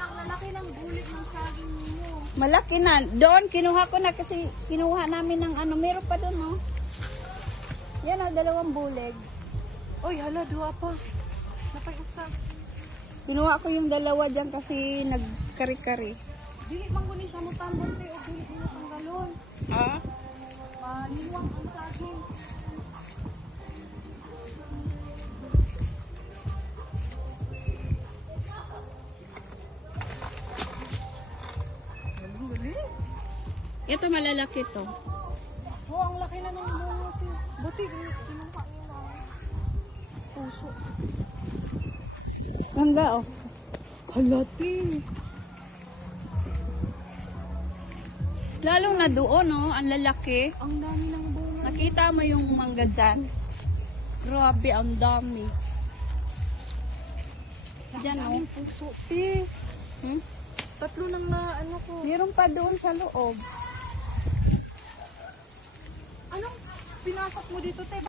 laki ng bulik ng saging mo. Malaki na. Doon, kinuha ko na kasi kinuha namin ng ano. Meron pa doon, oh. Yan, oh, dalawang bulig. Oy, hala, duwa pa. Napay usa. Kinuha ko yung dalawa dyan kasi nagkari-kari. Dili man kunin siya mo tambon pre o dili mo tanggalon. Ah? Maniwang ang saging. Ito malalaki to. Oh, ang laki na ng ko. Buti, sinumpa niya na. Puso. Ganda, oh. Halati. Lalong na doon, oh. Ang lalaki. Ang dami ng bunga. Nakita mo yung mangga dyan. Grabe, ang dami. Diyan, oh. Daming puso. Eh, Hmm? tatlo nang na ano ko. Meron pa doon sa loob. Pinasok mo dito, te?